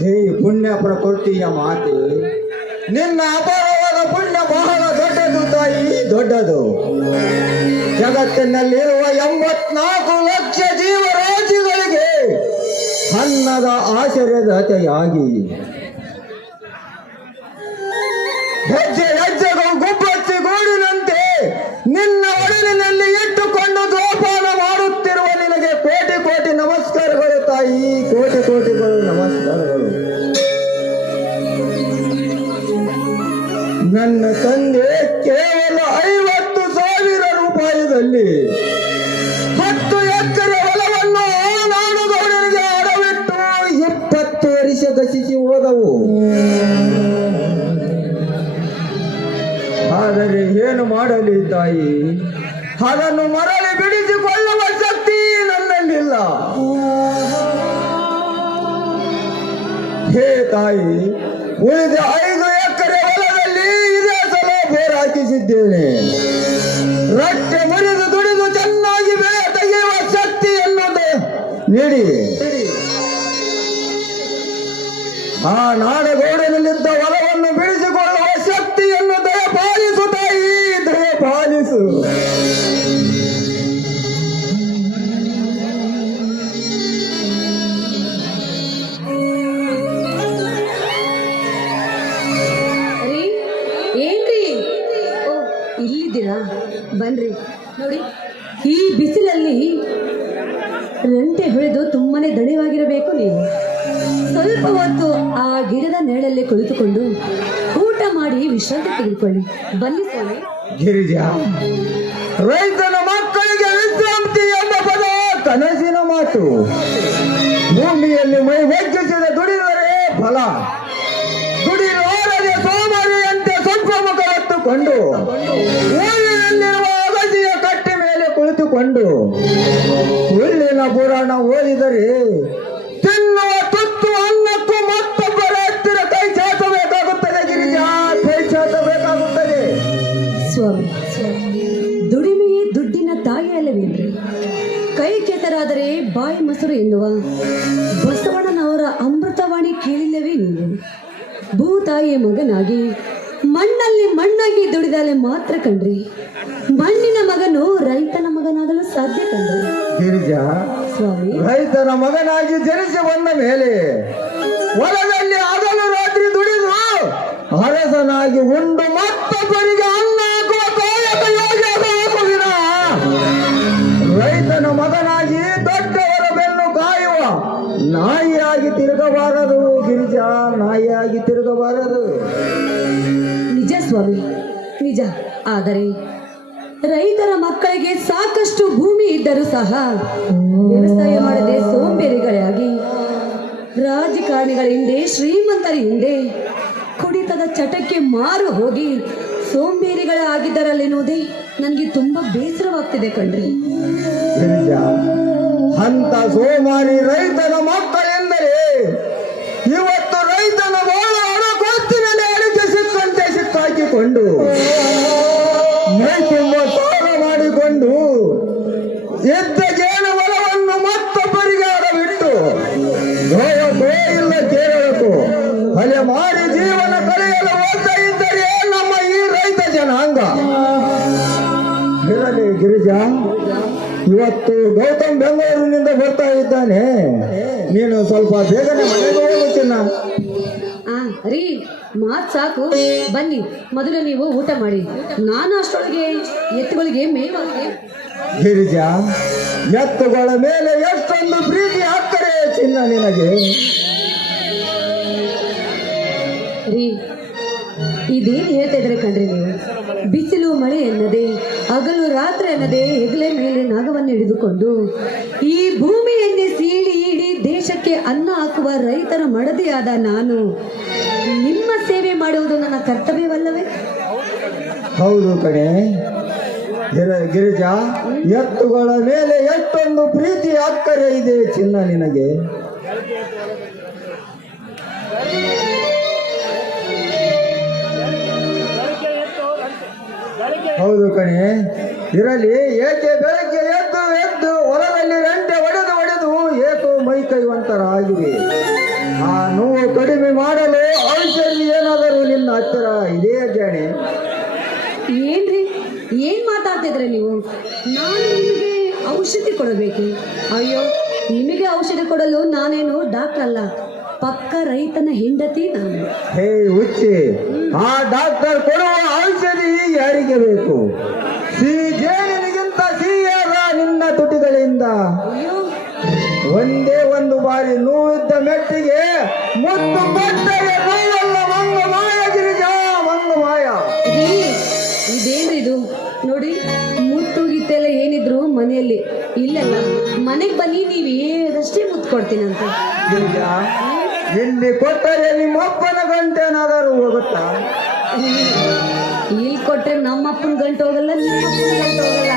ಹೇ ಪುಣ್ಯ ಪ್ರಕೃತಿಯ ಮಾತೆ, ನಿನ್ನ ಅಪಾರವಾದ ಪುಣ್ಯ ಬಹಳ ದೊಡ್ಡದು ತಾಯಿ, ದೊಡ್ಡದು. ಜಗತ್ತಿನಲ್ಲಿರುವ 84 ಲಕ್ಷ ಜೀವರಾಶಿಗಳಿಗೆ ಅನ್ನದ ಆಶ್ಚರ್ಯದಾತೆಯಾಗಿ ಹೆಜ್ಜೆ ಹೆಜ್ಜೆಗೂ ಗುಬ್ಬಚ್ಚಿ ಗೂಡಿನಂತೆ ನಿನ್ನ ಒಡಲಿನಲ್ಲಿ ಇಟ್ಟುಕೊಂಡು ಜೋಪಾನ ಮಾಡುತ್ತಿರುವ ನಿನಗೆ ಕೋಟಿ ಕೋಟಿ ನಮಸ್ಕಾರಗಳು ತಾಯಿ, ಕೋಟಿ ಕೋಟಿಗಳು ನಮಸ್ಕಾರಗಳು. ನನ್ನ ತಂದೆ ಕೇವಲ 50,000 ರೂಪಾಯಿದಲ್ಲಿ 10 ಎಕರೆ ಹೊಲವನ್ನು ನಾಡುಗೌಡನಿಗೆ ಅಡವಿಟ್ಟು 20 ವರ್ಷ ಗತಿಸಿ ಹೋದವು. ಆದರೆ ಏನು ಮಾಡಲಿ ತಾಯಿ, ಅದನ್ನು ಮರಳಿ ಬಿಡಿಸಿಕೊಳ್ಳುವ ಶಕ್ತಿ ನನ್ನಲ್ಲಿಲ್ಲ. ಹೇ ತಾಯಿ, ಉಳಿದ 5 ಎಕರೆ ಹೊಲದಲ್ಲಿ ಇದೇ ಸಲ ಬೋರ್ ಹಾಕಿಸಿದ್ದೇನೆ. ರಟ್ಟೆ ಮುರಿದು ದುಡಿದು ಚೆನ್ನಾಗಿ ಬೆಳೆ ತೆಗೆಯುವ ಶಕ್ತಿಯನ್ನು ನೀಡಿ ಆ ನಾಡಗೌಡನಲ್ಲಿದ್ದ ಹೊಲವನ್ನು ಬಿಡಿಸಿಕೊಳ್ಳುವ ಶಕ್ತಿಯನ್ನು ದಯಪಾಲಿಸು ತಾಯಿ, ದಯಪಾಲಿಸು. ಏನ್ರಿ, ಓ ಇಲ್ಲಿದ್ದೀರಾ? ಬನ್ರಿ. ನೋಡಿ, ಈ ಬಿಸಿಲಲ್ಲಿ ರಂಟೆ ಹೊಡೆದು ತುಂಬಾನೇ ದಣಿವಾಗಿರಬೇಕು ನೀವು. ಸ್ವಲ್ಪ ಹೊತ್ತು ಆ ಗಿಡದ ನೆರಳಲ್ಲಿ ಕುಳಿತುಕೊಂಡು ಊಟ ಮಾಡಿ ವಿಶ್ರಾಂತಿ ತೆಗೆದುಕೊಳ್ಳಿ. ಬನ್ನಿ ಸ್ವಾಮಿ. ಗಿರಿಜಾ, ರೈತನ ಮಕ್ಕಳಿಗೆ ವಿಶ್ರಾಂತಿ ಎಂಬ ಪದ ಕನಸಿನ ಮಾತು. ಭೂಮಿಯಲ್ಲಿ ಮೈ ಬೆಚ್ಚಸಿದ ದುಡಿದರೆ ಫಲ, ದುಡಿಲಾರದೆ ಸೋಮಾರಿಯಂತೆ ಸ್ವಲ್ಪ ಮುಖ ಹೊತ್ತುಕೊಂಡು ಊರಿನಲ್ಲಿರುವ ಅಗಸಿಯ ಕಟ್ಟೆ ಮೇಲೆ ಕುಳಿತುಕೊಂಡು ಹುಲ್ಲಿನ ಪುರಾಣ ಓದಿದರೆ ತಿನ್ನುವ ತುತ್ತು ಅನ್ನಕ್ಕೂ ಮತ್ತೊಬ್ಬರ ಹತ್ತಿರ ಕೈ ಚಾಚಬೇಕಾಗುತ್ತದೆ. ಗಿರಿಜಾ, ಕೈ ಚಾಚಬೇಕಾಗುತ್ತದೆ. ಸ್ವಾಮಿ, ದುಡಿಮೆಯೇ ದುಡ್ಡಿನ ತಾಯಿ ಅಲ್ಲವೇನ್ರಿ? ಕೈ ಕೆಸರಾದರೆ ಬಾಯಿ ಮೊಸರು ಎನ್ನುವ ಬಸವಣ್ಣನವರ ಅಮೃತವಾಣಿ ಕೇಳಿಲ್ಲವೇ ನೀವು? ಭೂತಾಯಿಯ ಮಗನಾಗಿ ಮಣ್ಣಲ್ಲಿ ಮಣ್ಣಾಗಿ ದುಡಿದಾಲೆ ಮಾತ್ರ ಕಣ್ರಿ ಮಣ್ಣಿನ ಮಗನು ರೈತನ ಮಗನಾಗಲು ಸಾಧ್ಯ ಕಣ್ರಿ. ಗಿರಿಜಾ, ಸ್ವಾಮಿ, ರೈತನ ಮಗನಾಗಿ ಜನಿಸಿ ಬಂದ ಮೇಲೆ ಹೊಲದಲ್ಲಿ ಹಗಲು ರಾತ್ರಿ ದುಡಿದು ಅರಸನಾಗಿ ಉಂಡು ಮತ್ತೊಬ್ಬರಿಗೆ ಅನ್ನ ಹಾಕುವ ಕಾಯಕ ಯೋಗ್ಯವಾಗುವಿನ ರೈತನ ಮಗನಾಗಿ ದೊಡ್ಡವರ ಬೆನ್ನು ಕಾಯುವ ನಾಯಿಯಾಗಿ ತಿರುಗಬಾರದು. ಗಿರಿಜಾ, ನಾಯಿಯಾಗಿ ತಿರುಗಬಾರದು. ನಿಜ ಸ್ವಾಮಿ, ನಿಜ. ಆದರೆ ರೈತರ ಮಕ್ಕಳಿಗೆ ಸಾಕಷ್ಟು ಭೂಮಿ ಇದ್ದರೂ ಸಹ ವ್ಯವಸಾಯ ಮಾಡದೆ ಸೋಂಬೇರಿಗಳಾಗಿ ರಾಜಕಾರಣಿಗಳ ಹಿಂದೆ, ಶ್ರೀಮಂತರ ಹಿಂದೆ ಕುಡಿತದ ಚಟಕ್ಕೆ ಮಾರು ಹೋಗಿ ಸೋಂಬೇರಿಗಳಾಗಿದ್ದರಲ್ಲೆನ್ನುವುದೇ ನನಗೆ ತುಂಬಾ ಬೇಸರವಾಗ್ತಿದೆ ಕಣ್ರಿ. ಗಿರಿಜಾ, ಅಂತ ಸೋಮಾರಿ ರೈತನ ಮಕ್ಕಳೆಂದರೆ ಇವತ್ತು ರೈತನ ಬಾಳ ಹಣ ಕೊತ್ತಿನಲ್ಲಿ ಅಡಿಕೆ ಸಿಕ್ಕಂತೆ ಸಿಕ್ಕಾಕಿಕೊಂಡು ಮೈ ತುಂಬ ಸಾಲ ಮಾಡಿಕೊಂಡು ಎದ್ದ ಜೇನು ಹೊಲವನ್ನು ಮತ್ತೊಬ್ಬರಿಗೆ ಅಡವಿಟ್ಟು ಗೋಯಕೋ ಇಲ್ಲ ಕೇರಳಕ್ಕೋ ಅಲೆ ಮಾಡಿ ಜೀವನ ಕಳೆಯಲು ಹೋಗ್ತಾ ಇದ್ದರೆ ನಮ್ಮ ಈ ರೈತ ಜನಾಂಗ. ಇರಲಿ ಗಿರಿಜಾ, ಇವತ್ತು ಗೌತಮ್ ಬೆಂಗಳೂರಿನಿಂದ ಬರ್ತಾ ಇದ್ದಾನೆ. ನೀನು ಸ್ವಲ್ಪ ಬೇಗನೆ ಮನೆಗೆ ಹೋಗು ಚಿನ್ನ. ರೀ, ಮಾತ್ ಸಾಕು. ಬನ್ನಿ, ಮೊದಲು ನೀವು ಊಟ ಮಾಡಿ. ನಾನು ಅಷ್ಟೊಳಗೆ ಎತ್ತುಗಳಿಗೆ ಮೇವಾಗಿ. ಗಿರಿಜಾ, ಎತ್ತುಗಳ ಮೇಲೆ ಎಷ್ಟೊಂದು ಪ್ರೀತಿ ಹಾಕ್ತಾರೆ ಚಿನ್ನ ನಿನಗೆ. ರೀ, ಇದೇನು ಹೇಳ್ತಾ ಇದ್ರೆ ಕಣ್ರಿ ನೀವು? ಬಿಸಿಲು ಮಳೆ ಎನ್ನದೆ, ಹಗಲು ರಾತ್ರಿ ಎನ್ನದೆ ಹೆಗಲ ಮೇಲೆ ನಾಗವನ್ನು ಹಿಡಿದುಕೊಂಡು ಈ ಭೂಮಿಯನ್ನೇ ಸೀಳಿ ಇಡೀ ದೇಶಕ್ಕೆ ಅನ್ನ ಹಾಕುವ ರೈತರ ಮಡದಿಯಾದ ನಾನು ನಿಮ್ಮ ಸೇವೆ ಮಾಡುವುದು ನನ್ನ ಕರ್ತವ್ಯವಲ್ಲವೇ? ಹೌದು ಕಣೆ ಗಿರಿಜಾ, ಎತ್ತುಗಳ ಮೇಲೆ ಎಷ್ಟೊಂದು ಪ್ರೀತಿ ಅಕ್ಕರೆ ಇದೆ ಚಿನ್ನ ನಿನಗೆ. ಹೌದು ಕಣೆ, ಇರಲಿ. ಏಕೆ ಬೆಳಗ್ಗೆ ಎದ್ದು ಹೊಲದಲ್ಲಿ ರಂಟೆ ಹೊಡೆದು ಏಕೋ ಮೈ ಕೈವಂತರಾಗಿವೆ. ಆ ನೋವು ಕಡಿಮೆ ಮಾಡಲು ಔಷಧಿ ಏನಾದರೂ ನಿನ್ನ ಹತ್ತಿರ ಇದೆಯಾ ಜಾಣೆ? ಏನ್ರಿ ಏನ್ ಮಾತಾಡ್ತಿದ್ರೆ ನೀವು? ನಾನು ನಿಮಗೆ ಔಷಧಿ ಕೊಡಬೇಕು? ಅಯ್ಯೋ, ನಿಮಗೆ ಔಷಧಿ ಕೊಡಲು ನಾನೇನು ಡಾಕ್ಟರ್ ಅಲ್ಲ, ಪಕ್ಕ ರೈತನ ಹೆಂಡತಿ ನಾನು. ಹೇ ಹುಚ್ಚಿ, ಆ ಡಾಕ್ಟರ್ ಕೊಡುವ ಔಷಧಿ ಯಾರಿಗೆ ಬೇಕು? ಸಿಹಿ ಜೇನಿಗಿಂತ ಸಿಹಿಯಾದ ನಿನ್ನ ತುಟಿಗಳಿಂದ ಅಯ್ಯೋ, ಒಂದೇ ಒಂದು ಬಾರಿ ನೋವಿದ್ದ ಮೆಟ್ಟಿಗೆ ಮುತ್ತು ಕೊಟ್ಟರೆ ನೋವಲ್ಲ ಮಂಗ ಮಾಯ ಗಿರಿಜಾ, ಮಂಗ ಮಾಯ. ರೀ, ಇದೇನ್ರಿ ಇದು? ನೋಡಿ, ಮುತ್ತು ಗಿತ್ತೆಲ್ಲ ಏನಿದ್ರು ಮನೆಯಲ್ಲಿ ಇಲ್ಲಲ್ಲ, ಮನೆಗೆ ಬನ್ನಿ, ನೀವು ಹೇಳದಷ್ಟೇ ಮುತ್ತು ಕೊಡ್ತೀನಂತ. ಗಿರಿಜಾ, ಇಲ್ಲಿ ಕೊಟ್ಟರೆ ನಿಮ್ಮಪ್ಪನ ಗಂಟೆನಾದರೂ ಹೋಗುತ್ತಾ? ಇಲ್ಲಿ ಕೊಟ್ರೆ ನಮ್ಮಪ್ಪನ ಗಂಟು ಹೋಗಲ್ಲ, ನಿಮ್ಮಪ್ಪನ ಗಂಟು ಹೋಗಲ್ಲ.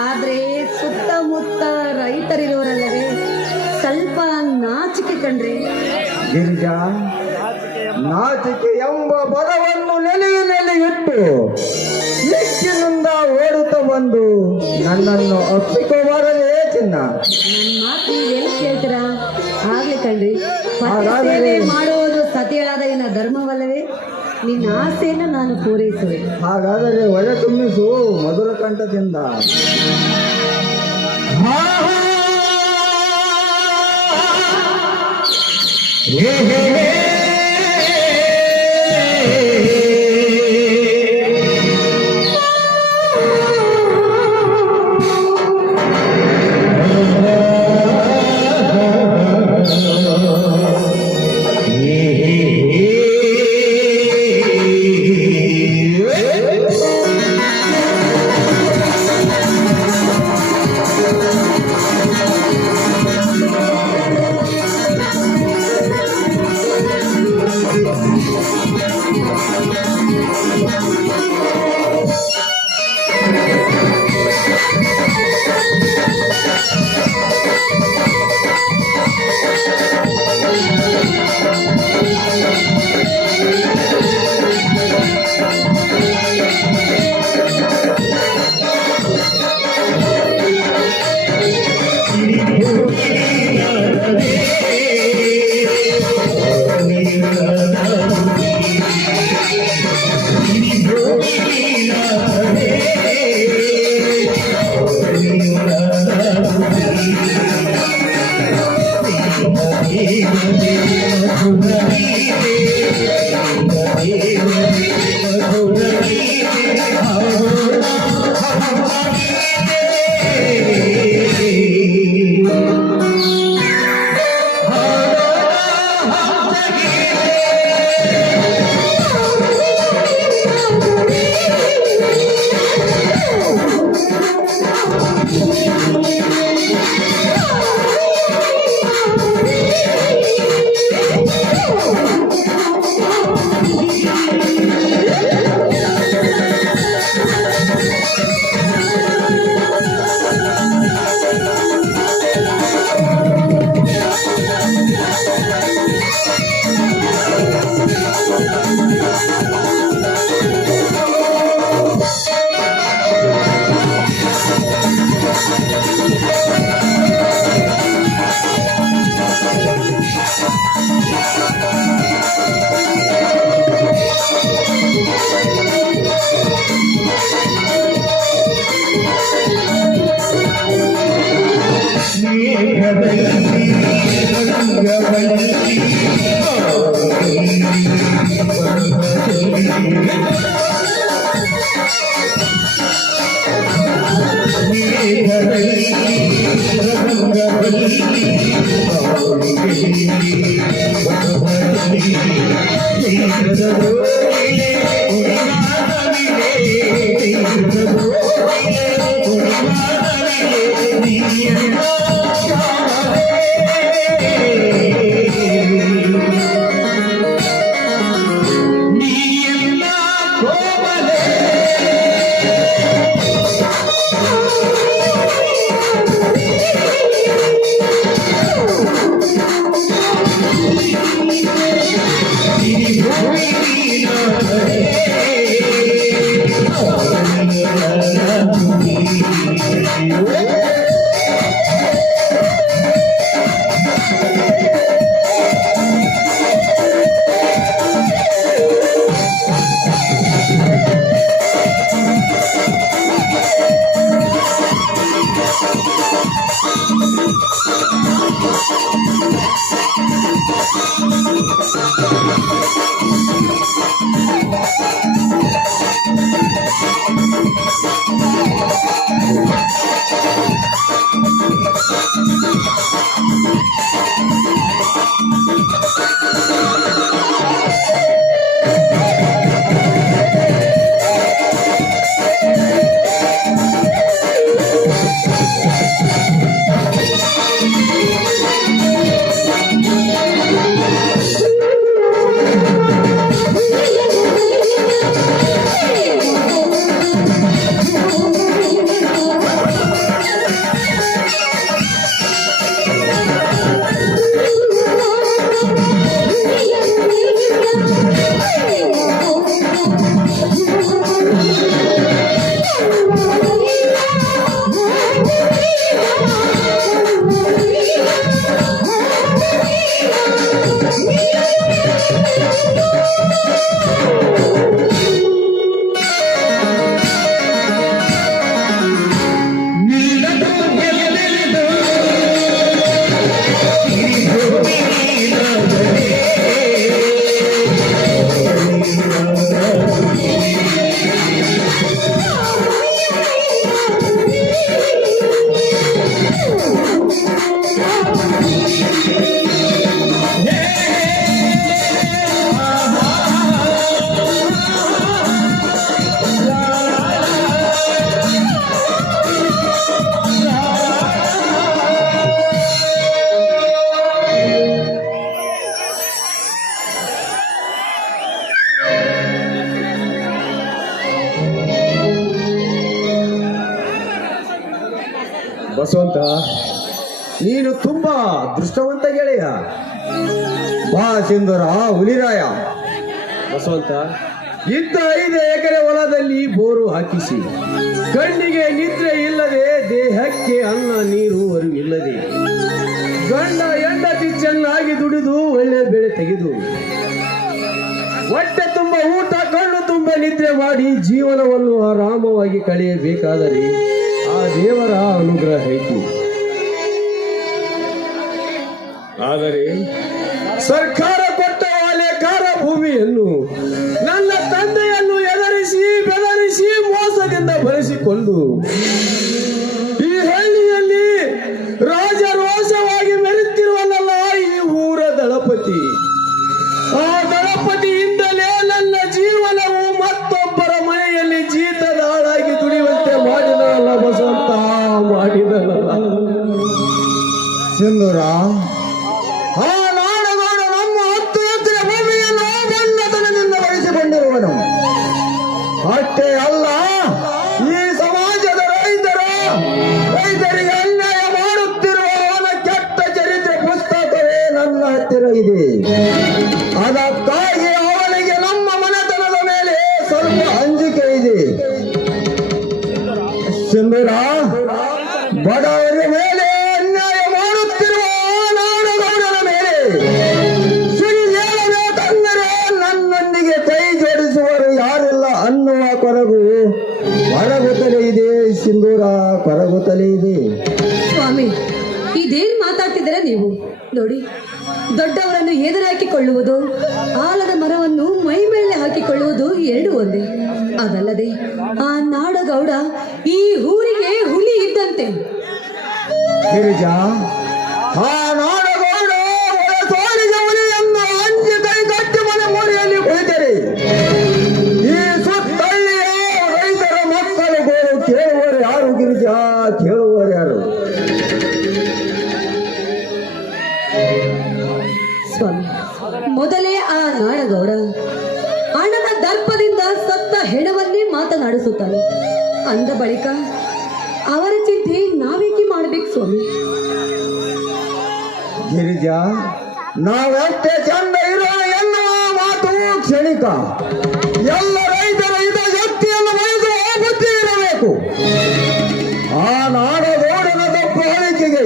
ಆದ್ರೆ ಸುತ್ತಮುತ್ತ ರೈತರಿರೋರಲ್ಲವೇ, ಸ್ವಲ್ಪ ನಾಚಿಕೆ ಕಣ್ರಿ. ಗಿರಿಜಾ, ನಾಚಿಕೆ ಎಂಬ ಪದವನ್ನು ನೆಲೆಯಿಟ್ಟು ಲಿಕ್ಕಿನಿಂದ ಓಡುತ್ತಾ ಬಂದು ನನ್ನನ್ನು ಒಪ್ಪಿಕೋಬಾರದೇ ಚಿನ್ನ. ನನ್ನ ಮಾತು ನೀವೆಲ್ಲ ಕೇಳ್ತೀರಾ? ಆಗ್ಲಿ ಕಣ್ರಿ, ಹಾಗಾದರೆ- ಸೇವೆ ಮಾಡುವುದು ಸತಿಯಾದ ಏನ ಧರ್ಮವಲ್ಲವೇ? ನಿನ್ನ ಆಸೆಯನ್ನು ನಾನು ಪೂರೈಸುವೆ. ಹಾಗಾದರೆ ಒಳೆ ತುಂಬಿಸು ಮಧುರ ಕಂಠದಿಂದ. ನೀನು ತುಂಬಾ ದೃಷ್ಟವಂತ ಗೆಳೆಯ. ಬಾ ಸಿಂಧೂರ ಹುಲಿರಾಯ. ಬಸವಂತ, ಇದ್ದ 5 ಎಕರೆ ಹೊಲದಲ್ಲಿ ಬೋರು ಹಾಕಿಸಿ, ಕಣ್ಣಿಗೆ ನಿದ್ರೆ ಇಲ್ಲದೆ, ದೇಹಕ್ಕೆ ಅನ್ನ ನೀರು ಅರಿವಿಲ್ಲದೆ, ಗಂಡ ಹೆಂಡತಿ ಚೆನ್ನಾಗಿ ದುಡಿದು ಒಳ್ಳೆ ಬೆಳೆ ತೆಗೆದು, ಹೊಟ್ಟೆ ತುಂಬ ಊಟ, ಕಣ್ಣು ತುಂಬ ನಿದ್ರೆ ಮಾಡಿ ಜೀವನವನ್ನು ಆರಾಮವಾಗಿ ಕಳೆಯಬೇಕಾದರೆ ಆ ದೇವರ ಅನುಗ್ರಹ ಐತಿ. ಆದರೆ ಸರ್ಕಾರ ಕೊಟ್ಟ ಕಾರ ಭೂಮಿಯನ್ನು ನನ್ನ ತಂದೆಯನ್ನು ಎದರಿಸಿ ಬೆದರಿಸಿ ಮೋಸದಿಂದ ಬಳಸಿಕೊಂಡು ಈ ಹಳ್ಳಿಯಲ್ಲಿ ರಾಜರೋಷವಾಗಿ ಮೆರೆಯುತ್ತಿರುವನಲ್ಲ ಈ ಊರ ದಳಪತಿ. ಆ ದಳಪತಿಯಿಂದಲೇ ನನ್ನ ಜೀವನವು ಮತ್ತೊಬ್ಬರ ಮನೆಯಲ್ಲಿ ಜೀತದ ಹಾಳಾಗಿ ದುಡಿಯುವಂತೆ ಮಾಡಿದನಲ್ಲ ಬಸವಂತ, ಮಾಡಿದನಲ್ಲ. ಸಿಂಧೂರ, ಆ ನಾಡಗೌಡ ನಮ್ಮ 10 ಎಕರೆ ಭೂಮಿಯನ್ನು ಬಣ್ಣತನದಿಂದ ಬಳಸಿಕೊಂಡಿರುವನು. ಅಷ್ಟೇ ಅಲ್ಲ, ಈ ಸಮಾಜದ ರೈತರಿಗೆ ಅನ್ಯಾಯ ಮಾಡುತ್ತಿರುವ ಅವನ ಕೆಟ್ಟ ಚರಿತ್ರೆ ಪುಸ್ತಕವೇ ನನ್ನ ಹತ್ತಿರ ಇದೆ. ಅದಕ್ಕಾಗಿ ಅವನಿಗೆ ನಮ್ಮ ಮನೆತನದ ಮೇಲೆ ಸ್ವಲ್ಪ ಅಂಜಿಕೆ ಇದೆ. ಸಿಂಧೂರ, ಬಡವರ ಮೇಲೆ ಅನ್ಯಾಯ ಮಾಡುತ್ತಿರುವ ನಾಡಗೌಡನ ಮೇಲೆ ಸಿಡಿದೇಳಬೇಕೆಂದರೆ ನನ್ನೊಂದಿಗೆ ಕೈ ಜೋಡಿಸುವರು ಯಾರಿಲ್ಲ ಅನ್ನುವ ಕೊರಗು ಕೊರಗುತ್ತಲೇ ಇದೆ. ಸಿಂಧೂರ, ಕೊರಗುತ್ತಲೇ ಇದೆ. ಸ್ವಾಮಿ, ಇದೇನ್ ಮಾತಾಡ್ತಿದ್ದೀರಾ ನೀವು? ನೋಡಿ, ದೊಡ್ಡವರನ್ನು ಎದುರು ಹಾಕಿಕೊಳ್ಳುವುದು, ಆಲದ ಮರವನ್ನು ಮೈ ಮೇಲೆ ಹಾಕಿಕೊಳ್ಳುವುದು 2 ಒಂದೇ. ಅದಲ್ಲದೆ ಆ ನಾಡಗೌಡ ಈ ಊರಿಗೆ ಹುಲಿ ಇದ್ದಂತೆ. ಗಿರಿಜಾ, ಆ ನಾಡಗೌಡ ಸೋಲಿಗೆ ಹುಲಿಯನ್ನು ಅಂಜಿ ಕೈ ಕಟ್ಟಿ ಮನೆ ಮೋರಿಯಲ್ಲಿ ಕುಳಿತರೆ ಈ ಸುತ್ತಳ್ಳಿಯ ರೈತರ ಮಕ್ಕಳಿಗೂ ಕೇಳುವವರು ಯಾರು? ಗಿರಿಜಾ, ಕೇಳುವವರು ಯಾರು? ಸ್ವಾಮಿ, ಮೊದಲೇ ಆ ನಾಡಗೌಡ ಹಣದ ದರ್ಪದಿಂದ ಸತ್ತ ಹೆಣವನ್ನೇ ಮಾತನಾಡಿಸುತ್ತಾನೆ. ಅಂದ ಬಳಿಕ ಅವರ ಚಿಂತೆ ನಾವೇಕೆ ಮಾಡಬೇಕು ಸ್ವಾಮಿ? ಗಿರಿಜಾ, ನಾವೆಷ್ಟೇ ಚಂದ ಇರೋಣ ಎನ್ನುವ ಮಾತು ಕ್ಷಣಿಕ. ಎಲ್ಲ ರೈತರ ಹಿತಾಸಕ್ತಿಯನ್ನು ಬಯಸುವ ಬುದ್ಧಿ ಇರಬೇಕು. ಆ ನಾಡಗೌಡನ ತಪ್ಪು ಹೇಳಿಕೆಗೆ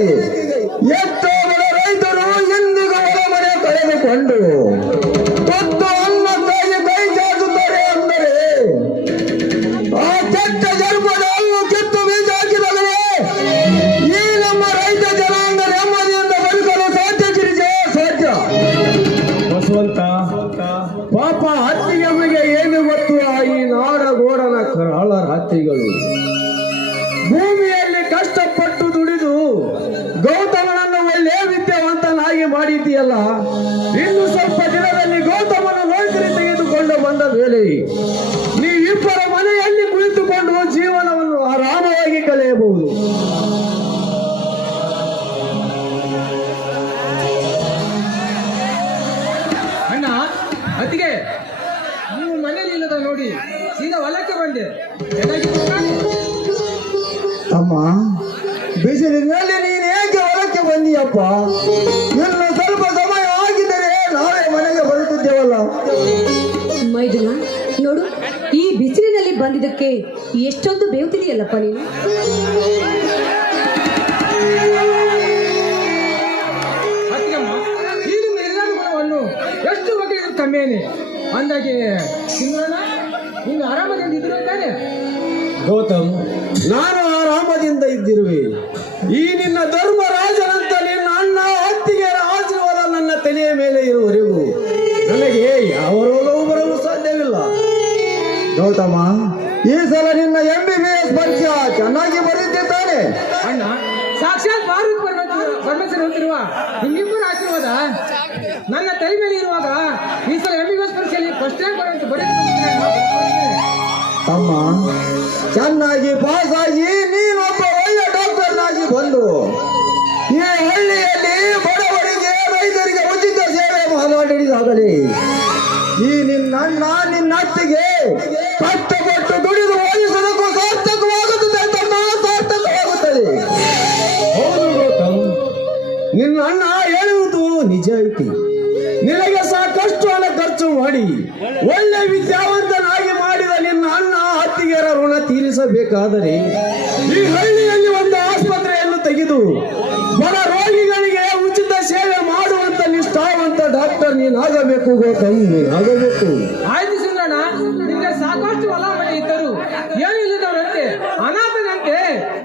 ಎಷ್ಟೋ ಬಡ ರೈತರು ಎಂದಿಗೂ ಹೊರ ಮನೆ ಕಳೆದುಕೊಂಡು ಹೊತ್ತು ಅನ್ನಕ್ಕಾಗಿ ಕೈ ಚಾಚುತ್ತಾರೆ. ಅಂದರೆ ಆ ಕೆಟ್ಟ ಜರ್ಪದ ಹಲ್ಲು ಕಿತ್ತು ಬೀಜ ಹಾಕಿದರೆ ಈ ನಮ್ಮ ರೈತ ಜನಾಂಗ ನೆಮ್ಮದಿಯಿಂದ ಬದುಕಲು ಸಾಧ್ಯ. ಗಿರಿಜ, ಸಾಧ್ಯ. ಬಸವಂತ, ಪಾಪ ಹತ್ತಿಗೆಮ್ಮಿಗೆ ಏನು ಗೊತ್ತು? ಈ ನಾಡಗೌಡನ ಕರಾಳ ರಾತ್ರಿಗಳು ಭೂಮಿಯಲ್ಲಿ ಕಷ್ಟಪಟ್ಟು ದುಡಿದು ಗೌತಮನನ್ನು ಒಳ್ಳೆ ವಿದ್ಯಾವಂತನಾಗಿ ಮಾಡಿದ್ದೀಯಲ್ಲ. ಇನ್ನು ಸ್ವಲ್ಪ ದಿನದಲ್ಲಿ ಗೌತಮನ ನೌಕರಿ ತೆಗೆದುಕೊಂಡು ಬಂದ ಮೇಲೆ ನೀವಿಬ್ಬರ ಮನೆಯಲ್ಲಿ ಕುಳಿತುಕೊಂಡು ಜೀವನವನ್ನು ಆರಾಮವಾಗಿ ಕಳೆಯಬಹುದು. ಅಣ್ಣ, ಅತ್ತಿಗೆ, ನೀವು ಮನೇಲಿ ಇಲ್ಲದ ನೋಡಿ ಸೀದಾ ಹೊಲಕ್ಕೆ ಬಂದೆ. ಅಮ್ಮ, ಬಿಸಿಲಿನಲ್ಲಿ ನೀನು ಏಕೆ ಹೊಲಕ್ಕೆ ಬಂದಿಯಪ್ಪ? ಇನ್ನು ಸ್ವಲ್ಪ ಸಮಯ ಆಗಿದ್ದರೆ ನಾವೇ ಮನೆಗೆ ಬರುತ್ತಿದ್ದೇವಲ್ಲ. ಮೈದುನ, ನೋಡು, ಈ ಬಿಸಿಲಿನಲ್ಲಿ ಬಂದಿದ್ದಕ್ಕೆ ಎಷ್ಟೊಂದು ಬೇವುತ್ತಿದೆಯಲ್ಲಪ್ಪ ನೀನು. ಅತ್ತಿಗೆಮ್ಮ, ಈಗಿನ ಎಲ್ಲವನ್ನು ಎಷ್ಟು ಬಗೆಯಿದ್ರು ಕಮ್ಮಿಯೇನೆ. ಅಂದಾಗೆ ತಿಂಗಳನ್ನ ನೀನು ಆರಾಮದಿಂದ ಇದ್ರು ಅಂತಾನೆ. ಗೌತಮ್, ನಾನು ಆರಾಮದಿಂದ ಇದ್ದಿರುವೆ. ಈ ನಿನ್ನ ಧರ್ಮರಾಜನಂತ ನಿನ್ನ ಅಣ್ಣ ಅತ್ತಿಗೆಯರ ಆಶೀರ್ವಾದ ನನ್ನ ತಲೆಯ ಮೇಲೆ ಇರುವವರೆಗೂ ನನಗೆ ಯಾವ ರೋಗವೂ ಬರಲು ಸಾಧ್ಯವಿಲ್ಲ. ಗೌತಮ, ಈ ಸಲ ನಿನ್ನ MBBS ಪರೀಕ್ಷೆ ಚೆನ್ನಾಗಿ ಬರೆದಿದ್ದಾನೆ. ಅಣ್ಣ, ಸಾಕ್ಷಾತ್ ಭಾರತ ಪರಮೇಶ್ವರ ಹೊಂದಿರುವ ನಿಮ್ಮಿಬ್ಬರ ಆಶೀರ್ವಾದ ನನ್ನ ತಲೆ ಮೇಲೆ ಇರುವಾಗ ಈ ಸಲ MBBS ಪರೀಕ್ಷೆಯಲ್ಲಿ ಫಸ್ಟ್ ರ್ಯಾಂಕ್ ಬರುವಂತೆ ತಮ್ಮ, ಚೆನ್ನಾಗಿ ಪಾಸ್ ಆಗಿ ನೀನೊಬ್ಬ ಒಳ್ಳೆ ಡಾಕ್ಟರ್ನಾಗಿ ಬಂದು ಈ ಹಳ್ಳಿಯಲ್ಲಿ ಬಡವರಿಗೆ ರೈತರಿಗೆ ಉಚಿತ ಸೇವೆ ಮಾಡಿದಾಗಲಿ ಈ ನಿನ್ನ ನಿನ್ನ ಅತ್ತಿಗೆ ಕಷ್ಟಪಟ್ಟು ದುಡಿದು ಓದಿಸೋದಕ್ಕೂ ಸಾರ್ಥಕವಾಗುತ್ತದೆ ತಮ್ಮ, ಸಾರ್ಥಕವಾಗುತ್ತದೆ. ಹೌದು ಅಣ್ಣ ಹೇಳುವುದು ನಿಜ ಐತಿ. ನಿನಗೆ ಸಾಕಷ್ಟು ಹಣ ಖರ್ಚು ಮಾಡಿ ಒಳ್ಳೆ ವಿದ್ಯಾವಂತನಾಗಿ ಮಾಡಿದ ನಿನ್ನ ಅಣ್ಣ ಅತ್ತಿಗೆಯರ ಋಣ ತೀರಿಸಬೇಕಾದರೆ ಈ ಹಳ್ಳಿಯಲ್ಲಿ ಒಂದು ಆಸ್ಪತ್ರೆಯನ್ನು ತೆಗೆದು ಬಡ ರೋಗಿಗಳಿಗೆ ಉಚಿತ ಸೇವೆ ಮಾಡುವಂತ ನಿಷ್ಠಾವಂತ ಡಾಕ್ಟರ್ ನೀನಾಗಬೇಕು ಗೌತಮ್, ನೀನಾಗಬೇಕು. ಆಯ್ತು ಸುಂದರಣ್ಣ, ನಿಮಗೆ ಸಾಕಷ್ಟು ಹೊಲ ಮನೆ ಇದ್ದರು ಏನು ಇಲ್ಲದವರಂತೆ ಅನಾಥನಂತೆ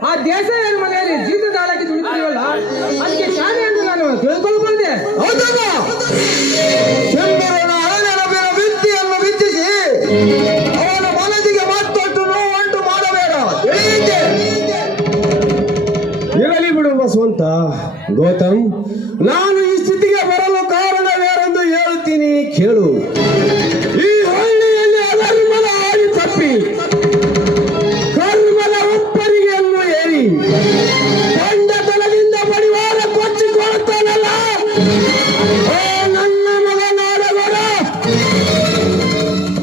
ಆ ದೇಶ ಮನೆಯಲ್ಲಿ ಜೀತದಾಳಕ್ಕೆ ದುಡಿತೀವಲ್ಲ, ಅದಕ್ಕೆ ಶಾಲೆ ಎಂದು ನಾನು ತಿಳ್ಕೊಳ್ಬಂದೆ. ಹೌದಲ್ಲ, ಚಂದ್ರನ ಅರನೆರಬಿನ ವಿದ್ಯೆಯನ್ನು ಬಿಚ್ಚಿಸಿ ಅವನ ಮನಸ್ಸಿಗೆ ಮತ್ತೊಟ್ಟು ನೋವುಂಟು ಮಾಡಬೇಡ. ತಿಳಿಯಿತೆ? ಇರಲಿ ಬಿಡು ಬಸವಂತ. ಗೌತಮ್, ನಾನು ಈ ಸ್ಥಿತಿಗೆ ಬರಲು ಕಾರಣವೇರೆಂದು ಹೇಳುತ್ತೀನಿ, ಕೇಳು. ಈ ಹಳ್ಳಿಯಲ್ಲಿ ಅಧರ್ಮದ ಹಾದಿ ತಪ್ಪಿ ಕರ್ಮದ ಒಪ್ಪರಿಗೆಯನ್ನು ಏರಿ ಗಂಡತನದಿಂದ ಪರಿವಾರ ಕೊಚ್ಚಿಕೊಳ್ಳುತ್ತಾನಲ್ಲ, ಓ ನನ್ನ ಮಗ ನಾಡಗೋಡ.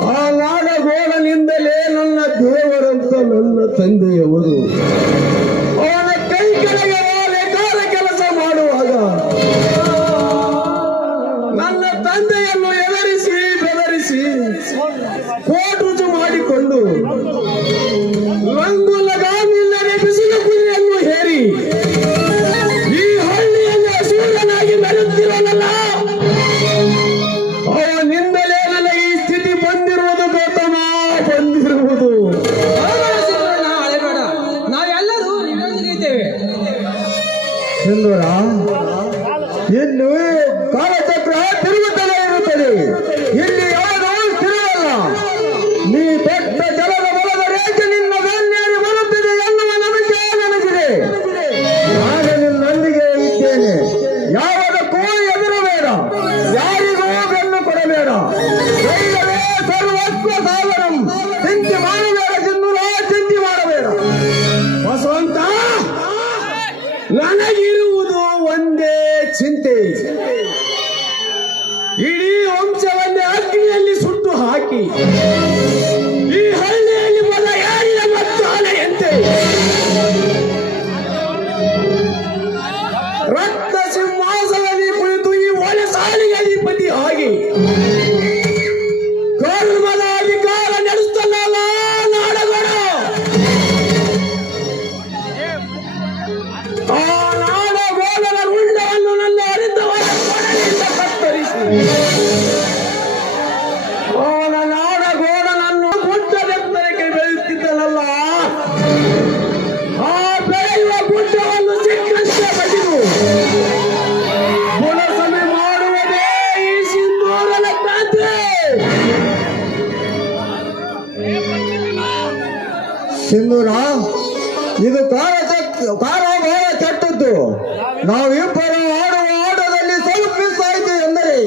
ಆ ನಾಡಗೋಡನಿಂದಲೇ ನನ್ನ ದೇವರಂತ ನನ್ನ ತಂದೆಯವರು. ಅವನ ಕೈ ಕೆಳಗೆ ಲೇಖಾದ ಕೆಲಸ ಮಾಡುವಾಗ ನನ್ನ ತಂದೆಯನ್ನು ಎದುರಿಸಿ ಬೆದರಿಸಿ ಕೋಟ್ ರುಜು ಮಾಡಿಕೊಂಡು ರಂಗು ಲಗಾಮಿಲ್ಲದೆ ಬಿಸಿಲು ಕುರಿಯನ್ನು ಹೇರಿ ಈ ಹಳ್ಳಿಯಲ್ಲಿ ಅಸೂರನಾಗಿ ಮೆರೆಯುತ್ತಿರಲ್ಲ, ಅವನಿಂದಲೇ ನನಗೆ ಈ ಸ್ಥಿತಿ ಬಂದಿರುವುದು ಗೌತಮ, ಬಂದಿರುವುದು. ಸುಂದರಣ್ಣ, ಅಳೆಬೇಡ, ನಾವೆಲ್ಲರೂ ನಿಮ್ಮೊಂದಿಗೆ ಇದ್ದೇವೆ. ಸಿಂಧೂರ, ಇನ್ನು ಕಾಲಚಕ್ರ ತಿರುಗುತ್ತಲೇ ಇರುತ್ತದೆ. ಇಲ್ಲಿ ಯಾವುದು ತಿರುಗಲ್ಲ. ನೀ ದೊಡ್ಡ ಜಲದ ಬಲದ ರೇಖೆ ನಿನ್ನ ಬೆನ್ನೇರಿ ಬರುತ್ತಿದೆ ಎನ್ನುವ ನಂಬಿಕೆ ನನಗಿದೆ. ನಾನು ನಿನ್ನೊಂದಿಗೆ ಇದ್ದೇನೆ. ಯಾವುದಕ್ಕೂ ಹೆದರಬೇಡ, ಯಾರಿಗೂ ಬೆನ್ನು ಕೊಡಬೇಡ. ಧೈರ್ಯವೇ ಸರ್ವಸ್ವ ಸಾಧನಂ. ಚಿಂತೆ ಮಾಡಬೇಡ ಸಿಂಧೂರ, ಚಿಂತೆ ಮಾಡಬೇಡ. ಬಸವಂತ, ನನಗಿರುವುದು ಒಂದೇ ಚಿಂತೆ. ಇಡೀ ವಂಶವನ್ನೇ ಅಗ್ನಿಯಲ್ಲಿ ಸುಟ್ಟು ಹಾಕಿ ಈ ಹಳ್ಳಿಯಲ್ಲಿ ಮೊದ ಯಾರಿನ ಮತ್ತು ಅಲೆಯಂತೆ ರಕ್ತ ಸಿಂಹಾಸನದಲ್ಲಿ ಕುಳಿತು ಈ ಒಳೆ ಸಾಲಿಗೆ ಅಧಿಪತಿ ಆಗಿ ಕರ್ಮದ ಅಧಿಕಾರ ನಡೆಸುತ್ತಲ್ಲ ನಾಡಗೋಡ. ಆ ನಾಡಗೋಡನ ರುಂಡವನ್ನು ನನ್ನ ಅರಿತವರ ಕೊಡಲಿಂದ ಕತ್ತರಿಸಿ ಅವನ ನಾಡಗೋಡನನ್ನು ಗುಡ್ಡದೆತ್ತರಕ್ಕೆ ಬೆಳೆಯುತ್ತಿದ್ದನಲ್ಲ, ಆ ಬೆಳೆಯುವ ಗುಡ್ಡವನ್ನು ಸಿಕ್ಕಂತೆ ಬಡಿದು ಬುಡಸಮೆ ಮಾಡುವುದೇ ಈ ಸಿಂಧೂರನ ಕ್ರಾಂತಿ. ಸಿಂಧೂರ, ಇದು ಕಾರೋಬಾರ ಕೆಟ್ಟದ್ದು. ನಾವಿಬ್ಬರು ಆಡುವ ಆಟದಲ್ಲಿ ಸ್ವಲ್ಪ ಮಿಸ್ ಆಯಿತು ಎಂದರೆ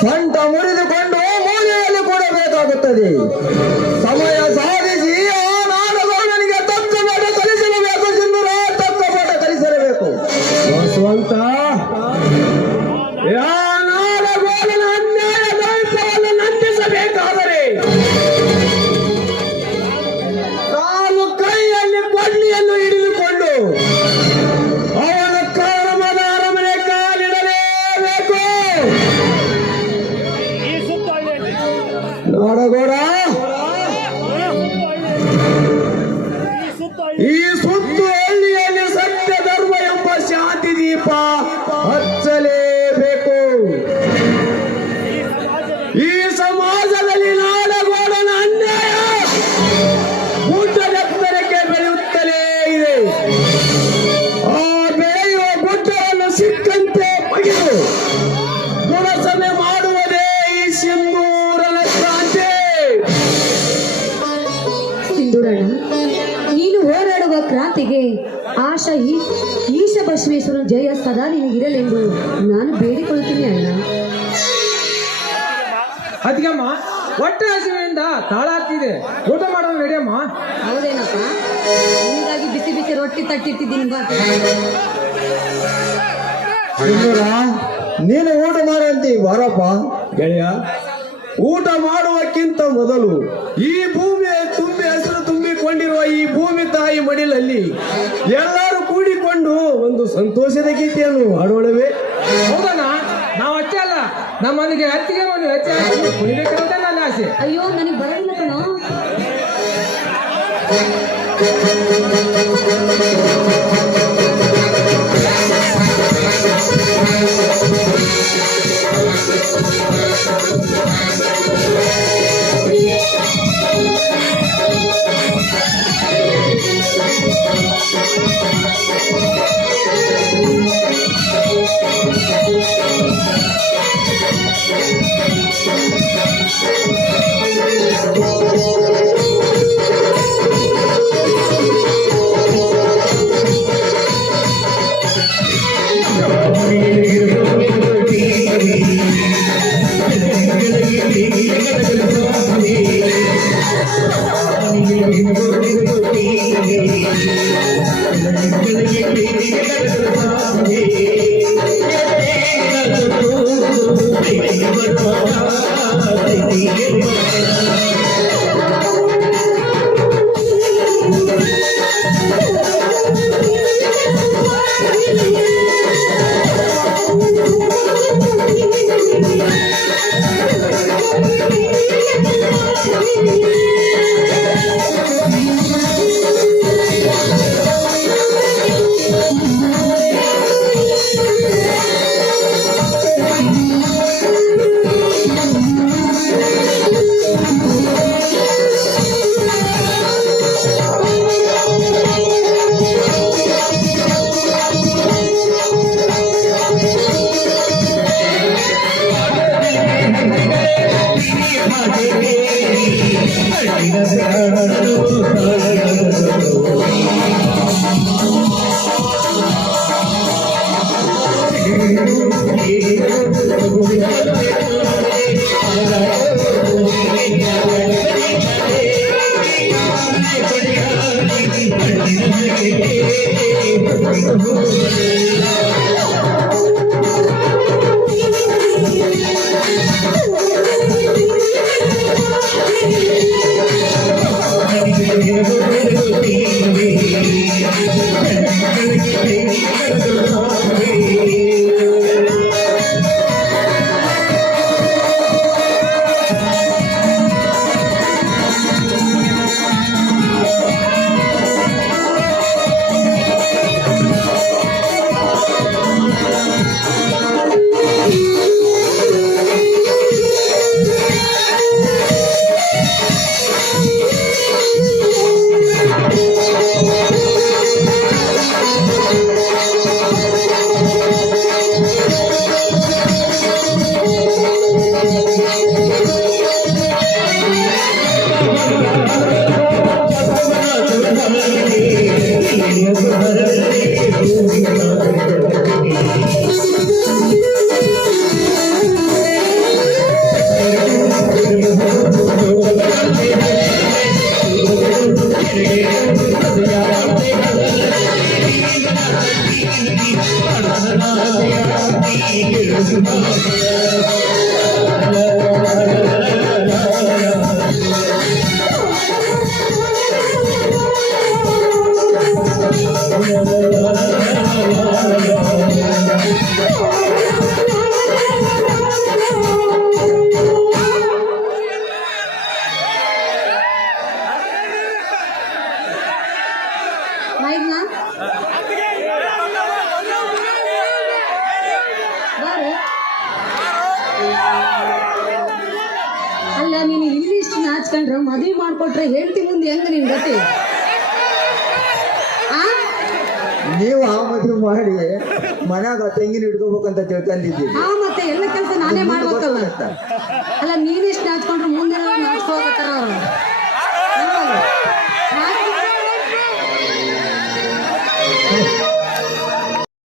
ಸೊಂಟ ಮುರಿದುಕೊಂಡು ಮೂಲೆಯಲ್ಲಿ ಕೊಡಬೇಕಾಗುತ್ತದೆ. ಸಮಯ ಸಾಧಿಸಿ ಆ ನಾಡಗೌಡನಿಗೆ ತಕ್ಕ ಪಾಠ ಕಲಿಸಲೇಬೇಕು ಸಿಂಧೂರ, ತಕ್ಕ ಪಾಠ ಕಲಿಸಲೇಬೇಕು. ಬಸವಂತ, ಆ ನಾಡಗೌಡನ ಅನ್ಯಾಯ ದೈತ್ಯವನ್ನು ನಂದಿಸಬೇಕಾದರೆ ನಾನು ಕೈಯಲ್ಲಿ ಕೊಡ್ಲಿಯನ್ನು ಹಿಡಿದುಕೊಂಡು ಅವನ ಕರ್ಮದ ಅರಮನೆ ಕಾಲಿಡಲೇಬೇಕು. ನಾಡಗೋಡ, ಈ ಸುತ್ತು ಹಳ್ಳಿಯಲ್ಲಿ ಸತ್ಯ ಧರ್ಮ ಎಂಬ ಶಾಂತಿ ದೀಪ ಹಚ್ಚಲೇಬೇಕು. ಈ ಸಮಾಜದಲ್ಲಿ ನಾಡಗೋಡನ ಅನ್ಯಾಯ ಗುಡ್ಡದೆತ್ತರಕ್ಕೆ ಬೆಳೆಯುತ್ತಲೇ ಇದೆ. ಆ ಬೆಳೆಯುವ ಗುಡ್ಡವನ್ನು ಸಿಕ್ಕಂತೆ ಬಗೆದು ಗುಣಸಮೆ ಮಾಡುವುದೇ ಈ ಸಿಂಧೂರನ ಕ್ರಾಂತಿ. ಸಿಂಧೂರಣ್ಣ, ನೀನು ಹೋರಾಡುವ ಕ್ರಾಂತಿಗೆ ಈಶ ಬಸವೇಶ್ವರ ಜಯ ಸದಾ ನಿನಗಿರಲೆಂದು ನಾನು ಬೇಡಿಕೊಳ್ಳುತ್ತೀನಿ ಅಣ್ಣ. ಅದಕ್ಕಮ್ಮ ಹೊಟ್ಟೆ ಹಸಿವಿನಿಂದ ತಾಳಾಗ್ತಿದೆ, ಊಟ ಮಾಡೋ ನಡಿಯಮ್ಮ. ಹೌದೇನಪ್ಪ, ನಿನಗಾಗಿ ಬಿಸಿ ಬಿಸಿ ರೊಟ್ಟಿ ತಟ್ಟಿರ್ತಿದ್ದೀನಿ ಬಾ. ಸಿಂಧೂರ, ನೀನು ಊಟ ಮಾಡಂತಿ ಬಾರಪ್ಪ ಗೆಳೆಯ. ಊಟ ಮಾಡುವಕ್ಕಿಂತ ಮೊದಲು ಈ ಭೂಮಿಯ ಹಸಿರು ತುಂಬಿಕೊಂಡಿರುವ ಈ ಭೂಮಿ ತಾಯಿ ಮಡಿಲಲ್ಲಿ ಎಲ್ಲರೂ ಕೂಡಿಕೊಂಡು ಸೇರಿಕೊಂಡು ಒಂದು ಸಂತೋಷದ ಗೀತೆಯನ್ನು ಹಾಡೋಣವೇ? ಹೌದಣ್ಣ, ನಾವು ಅಷ್ಟೇ ಅಲ್ಲ, ನಮ್ಮನಿಗೆ ಅತ್ತಿಗೆ ಒಂದು ಹೆಚ್ಚಾಗಿ ಕುಣಿಬೇಕಂತ ನನ್ನ ಆಸೆ. ಅಯ್ಯೋ ನನಗೆ ಬರಲ್ಲ ಕಣೋ. ಆಯ್ತಾ? ಬಾರೆ. ಅಲ್ಲ ನೀನು ಇಲ್ಲಿ ಇಷ್ಟು ನಾಚ್ಕೊಂಡ್ರೆ ಮದುವೆ ಮಾಡ್ಕೊಟ್ರೆ ಹೇಳ್ತಿ ಮುಂದೆ ಹೆಂಗ ನಿನ್ ಗತಿ? ಆ ನೀವು ಆ ಮದುವೆ ಮಾಡಿ ಮನ್ಯಾಗ ತೆಂಗಿನ ಹಿಡ್ಕೋಬೇಕಂತ ತಿಳ್ಕೊಂಡಿದ್ದೀವಿ. ಹಾ ಮತ್ತೆ ಎಲ್ಲ ಕೆಲಸ ನಾನೇ ಮಾಡ್ಬೇಕಲ್ಲ. ಅಲ್ಲ ನೀನ್ ಎಷ್ಟು ನಾಚ್ಕೊಂಡ್ರೆ ಮುಂದೆ ನಾಚ್ಕೋಬೇಕತ್ತಾರ ಅವ್ರು.